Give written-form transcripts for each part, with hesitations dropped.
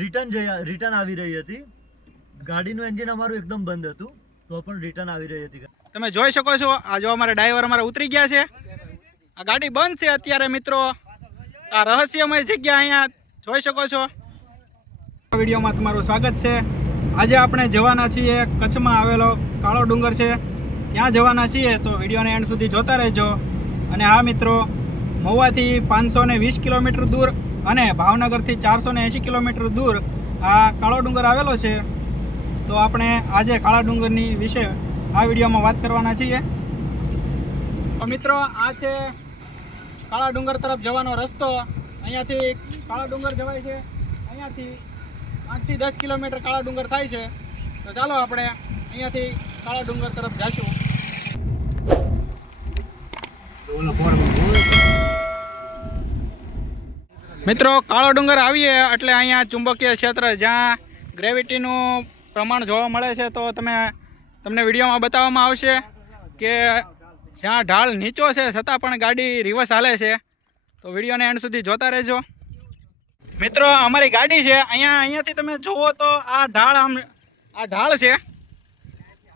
Return આવી રહી હતી. ગાડીનું એન્જિન અમારું એકદમ બંધ હતું તો પણ રિટર્ન આવી રહી હતી. તમે જોઈ શકો છો આ જો અમારા ડ્રાઈવર અમારા ઉતરી ગયા છે. આ ગાડી બંધ છે અત્યારે મિત્રો. આ રહસ્યમય જગ્યા અહીંયા જોઈ શકો છો. વિડીયોમાં તમારું સ્વાગત છે. આજે આપણે જવાના છીએ કચ્છમાં આવેલો કાળો ડુંગર છે ત્યાં જવાના છીએ, તો વિડીયોને એન્ડ સુધી જોતા રહેજો. અને આ મિત્રો મહુવાથી 520 કિલોમીટર દૂર અને ભાવનગરથી 480 કિલોમીટર દૂર આ કાળો ડુંગર આવેલો છે. તો આપણે આજે કાળા ડુંગરની વિશે આ વિડીયોમાં વાત કરવાના છીએ. તો મિત્રો આ છે કાળા ડુંગર તરફ જવાનો રસ્તો. અહીંયાથી કાળા ડુંગર જવાય છે. અહીંયાથી 8 થી 10 કિલોમીટર કાળા ડુંગર થાય છે. તો ચાલો આપણે અહીંયાથી કાળા ડુંગર તરફ જઈશું. મિત્રો કાળો ડુંગર આવીએ એટલે અહીંયા ચુંબકીય ક્ષેત્ર જ્યાં ગ્રેવિટીનું પ્રમાણ જોવા મળે છે, તો તમને વિડીયોમાં બતાવવામાં આવશે કે જ્યાં ઢાળ નીચો છે છતાં પણ ગાડી રિવર્સ હાલે છે. તો વિડીયોને એન્ડ સુધી જોતા રહેજો. મિત્રો અમારી ગાડી છે અહીંયાથી તમે જુઓ તો આ ઢાળ છે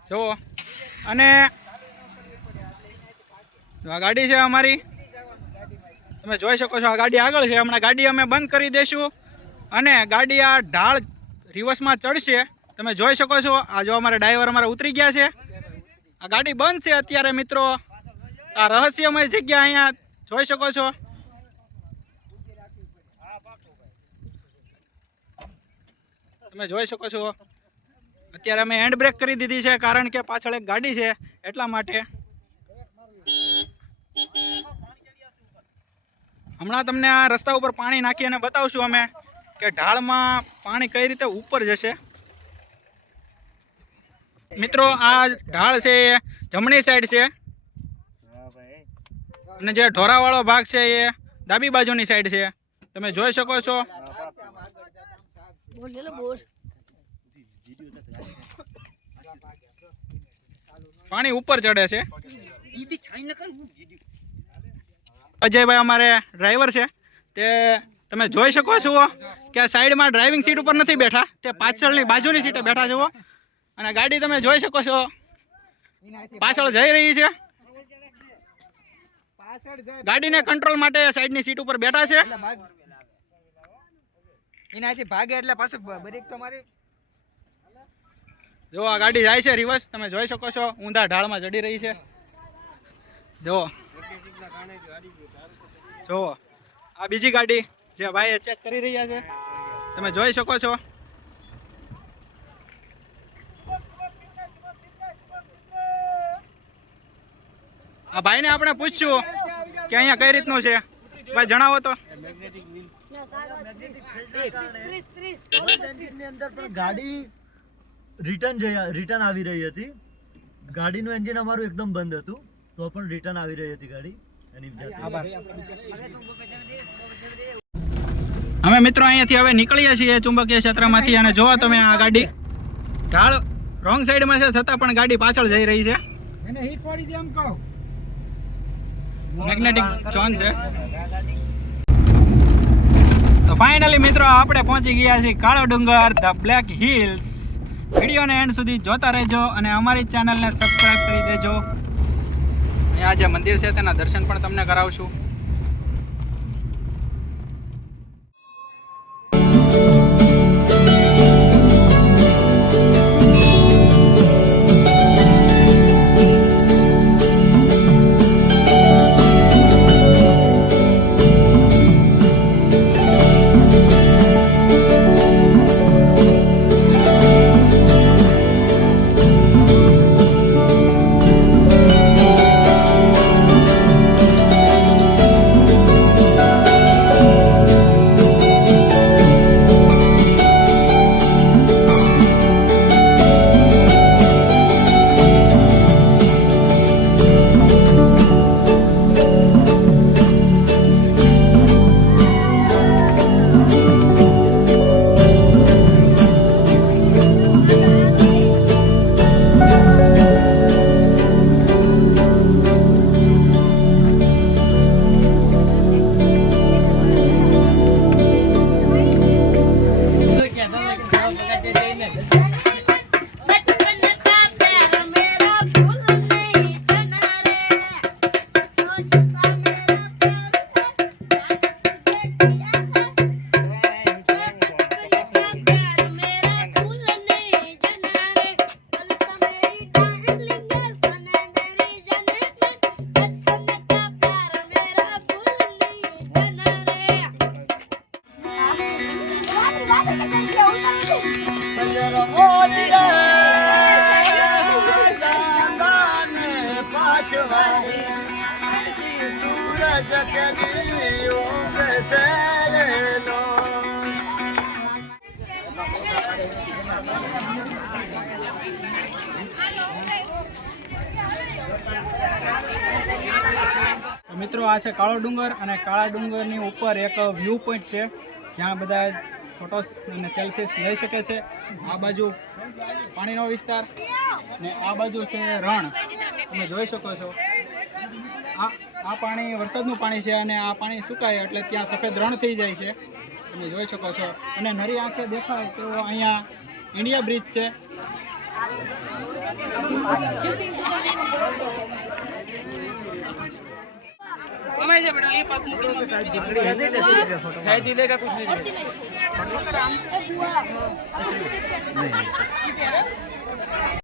જુઓ. અને આ ગાડી છે અમારી, તમે જોઈ શકો છો. આ ગાડી આગળ છે. હમણાં ગાડી અમે બંધ કરી દઈશું અને ગાડી આ ઢાળ રિવર્સમાં ચડશે. તમે જોઈ શકો છો. આ જો અમારા ડ્રાઈવર અમારા ઉતરી ગયા છે. આ ગાડી બંધ છે અત્યારે મિત્રો. આ રહસ્યમય જગ્યા અહીંયા જોઈ શકો છો. તમે જોઈ શકો છો. અત્યારે અમે હેન્ડ બ્રેક કરી દીધી છે કારણ કે પાછળ એક ગાડી છે એટલા માટે. હમણાં તમને આ રસ્તા ઉપર પાણી નાખી અને બતાવશું અમે કે ઢાળમાં પાણી કઈ રીતે ઉપર જશે. મિત્રો આ ઢાળ છે એ જમણી સાઈડ છે અને જે ઢોરાવાળો ભાગ છે એ ડાબી બાજુની સાઈડ છે. તમે જોઈ શકો છો. પાણી ઉપર ચડે છે. અજયભાઈ અમારે ડ્રાઈવર છે, તે તમે જોઈ શકો છો કે સાઈડમાં ડ્રાઇવિંગ સીટ ઉપર નથી બેઠા, તે પાછળની બાજુની સીટે બેઠા છો. અને ગાડી તમે જોઈ શકો છો પાછળ જઈ રહી છે. ગાડીને કંટ્રોલ માટે સાઈડની સીટ ઉપર બેઠા છે. એનાથી ભાગે એટલે પાછું બ્રેક તમારી જો આ ગાડી જાય છે રિવર્સ. તમે જોઈ શકો છો ઊંધા ઢાળમાં ચડી રહી છે. જો આ બીજી ગાડી જે ભાઈ ચેક કરી રહ્યા છે, તમે જોઈ શકો છો. આ ભાઈને આપણે પૂછ્યું કે અહીંયા કઈ રીતનું છે. ભાઈ જણાવો તો. ગાડી રિટર્ન આવી રહી હતી. ગાડીનું એન્જિન અમારું એકદમ બંધ હતું તો પણ રિટર્ન આવી રહી હતી ગાડી. અમે મિત્રો અહીંયાથી હવે નીકળીએ છીએ ચુંબકીય ક્ષેત્રમાંથી. અને જોવા તમે આ ગાડી ઢાળ રોંગ સાઈડમાં છે છતાં પણ ગાડી પાછળ જઈ રહી છે. મેગ્નેટિક ઝોન છે. તો ફાઇનલી મિત્રો આપણે પહોંચી ગયા છીએ કાળો ડુંગર, ધ બ્લેક હિલ્સ. વિડીયોને એન્ડ સુધી જોતા રહેજો અને અમારી ચેનલને સબસ્ક્રાઇબ કરી દેજો. અહીંયા જે મંદિર છે તેના દર્શન પણ તમને કરાવશું. સજરો મોરીએ દાદાને પાછવાડે સૂરજ કે દીવો બેસેલો તો મિત્રો આ છે કાળો ડુંગર અને કાળા ડુંગરની ઉપર એક વ્યૂ પોઈન્ટ છે જ્યાં બધા ફોટોસ અને સેલ્ફીસ લઈ શકે છે. આ બાજુ પાણીનો વિસ્તાર ને આ બાજુ છે રણ. તમે જોઈ શકો છો આ પાણી વરસાદનું પાણી છે અને આ પાણી સુકાય એટલે ત્યાં સફેદ રણ થઈ જાય છે. તમે જોઈ શકો છો અને નરી આંખે દેખાય તો અહીંયા ઇન્ડિયા બ્રિજ છે.